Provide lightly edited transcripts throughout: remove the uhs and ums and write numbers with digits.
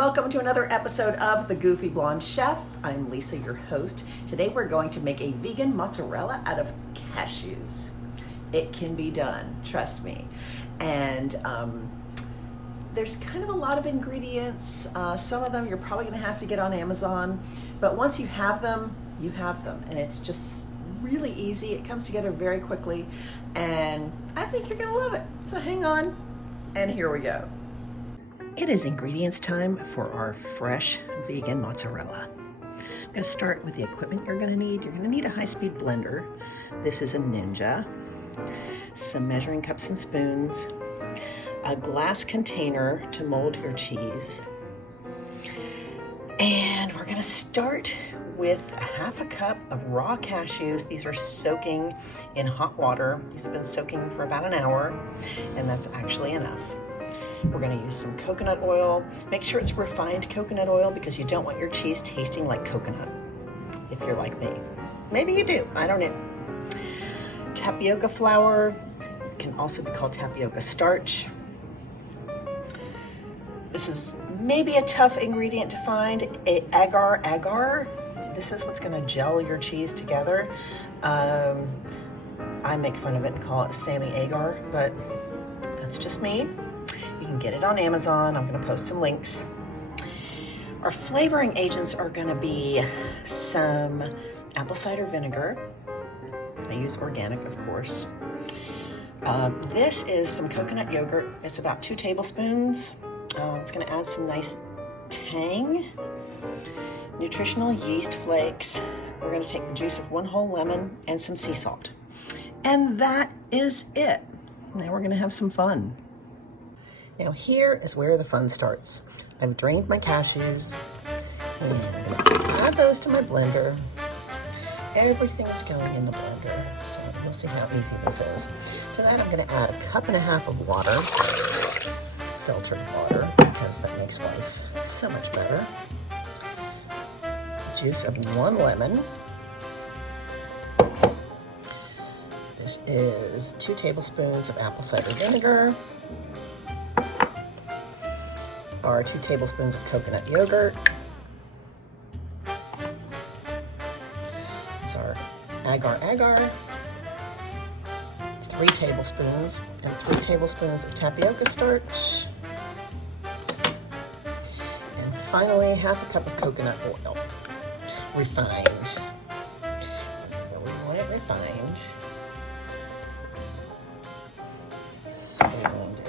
welcome to another episode of The Goofy Blonde Chef. I'm Lisa, your host. Today we're going to make a vegan mozzarella out of cashews. It can be done, trust me. And there's kind of a lot of ingredients. Some of them you're probably going to have to get on Amazon, but once you have them, you have them. And it's just really easy. It comes together very quickly, and I think you're going to love it. So hang on, and here we go. It is ingredients time for our fresh vegan mozzarella. I'm going to start with the equipment you're going to need. You're going to need a high-speed blender. This is a Ninja. Some measuring cups and spoons. A glass container to mold your cheese. And we're going to start with a half a cup of raw cashews. These are soaking in hot water. These have been soaking for about an hour, and that's actually enough. We're going to use some coconut oil. Make sure it's refined coconut oil because you don't want your cheese tasting like coconut, if you're like me. Maybe you do, I don't know. Tapioca flour, can also be called tapioca starch. This is maybe a tough ingredient to find. Agar. This is what's going to gel your cheese together. I make fun of it and call it Sammy Agar, but that's just me. You can get it on Amazon. I'm going to post some links. Our flavoring agents are going to be some apple cider vinegar. I use organic, of course. This is some coconut yogurt. It's about 2 tablespoons. It's going to add some nice tang. Nutritional yeast flakes. We're going to take the juice of 1 whole lemon and some sea salt. And that is it. Now we're going to have some fun. Now here is where the fun starts. I've drained my cashews. And I'm going to add those to my blender. Everything's going in the blender, so you'll see how easy this is. To that I'm going to add 1.5 cups of water, filtered water, because that makes life so much better. Juice of 1 lemon. This is 2 tablespoons of apple cider vinegar. Our 2 tablespoons of coconut yogurt. These are Agar. 3 tablespoons and 3 tablespoons of tapioca starch. And finally, 1/2 cup of coconut oil, refined. We want it refined. Blended.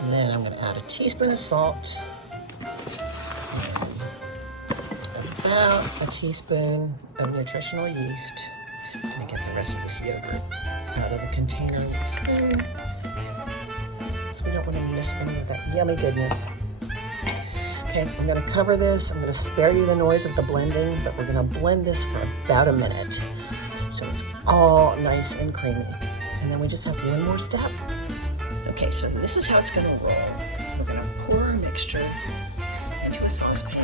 And then I'm going to add a teaspoon of salt, about a teaspoon of nutritional yeast. I'm going to get the rest of this yogurt out of the container with a spoon, so we don't want to miss any of that yummy goodness. Okay, I'm going to cover this. I'm going to spare you the noise of the blending, but we're going to blend this for about a minute so it's all nice and creamy. And then we just have one more step. Okay, so this is how it's going to roll. We're going to pour our mixture into a saucepan.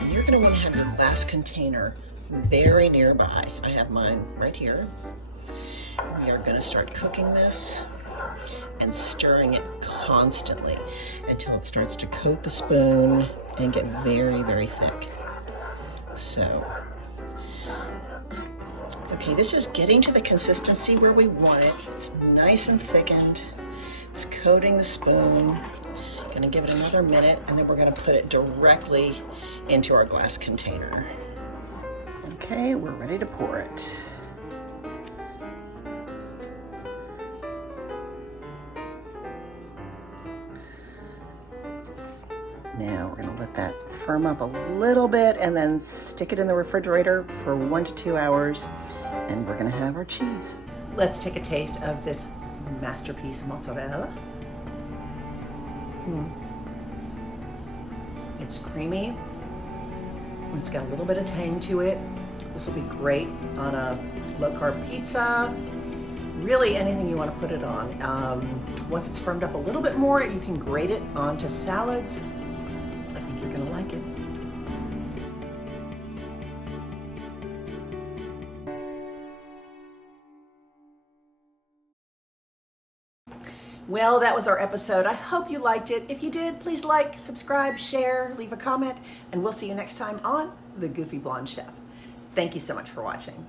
And you're going to want to have your glass container very nearby. I have mine right here. We are going to start cooking this and stirring it constantly until it starts to coat the spoon and get very, very thick. So, okay, this is getting to the consistency where we want it. It's nice and thickened. It's coating the spoon. Gonna give it another minute, and then we're gonna put it directly into our glass container. Okay, we're ready to pour it. Now we're gonna let that firm up a little bit and then stick it in the refrigerator for 1 to 2 hours. And we're gonna have our cheese. Let's take a taste of this masterpiece mozzarella. It's creamy. It's got a little bit of tang to it. This will be great on a low-carb pizza. Really anything you want to put it on. Once it's firmed up a little bit more, you can grate it onto salads. I think you're gonna like it. Well, that was our episode. I hope you liked it. If you did, please like, subscribe, share, leave a comment, and we'll see you next time on The Goofy Blonde Chef. Thank you so much for watching.